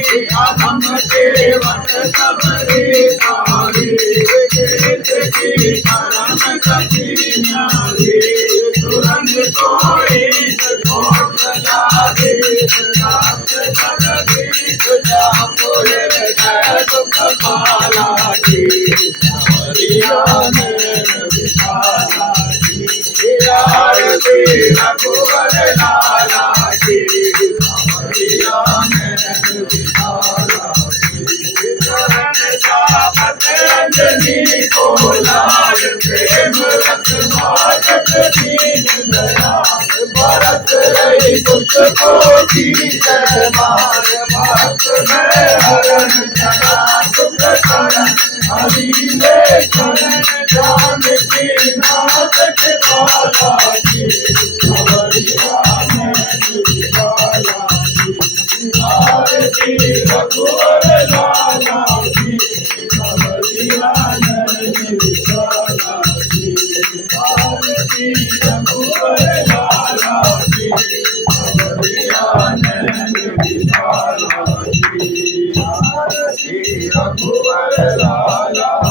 आधम के वट सबरे तारे की परम गति न्यारे तुरंत कोई को सदा दे रात जगदीश जामुरे दुख पाला की हरिया आरती रघुवर लाला की हरिया अंजनी को लाल प्रेम रस माधक दीन दयाल बरस रही पुष्पो की जयमाल भक्त में हरण सदा सुख करण हरि ले शरण जान की नाथ के बाला की हरिया बाला की आरती रघुवर लाला की हरिया बाला की आरती रघुवर लाला की हरिया बाला की आरती रघुवर लाला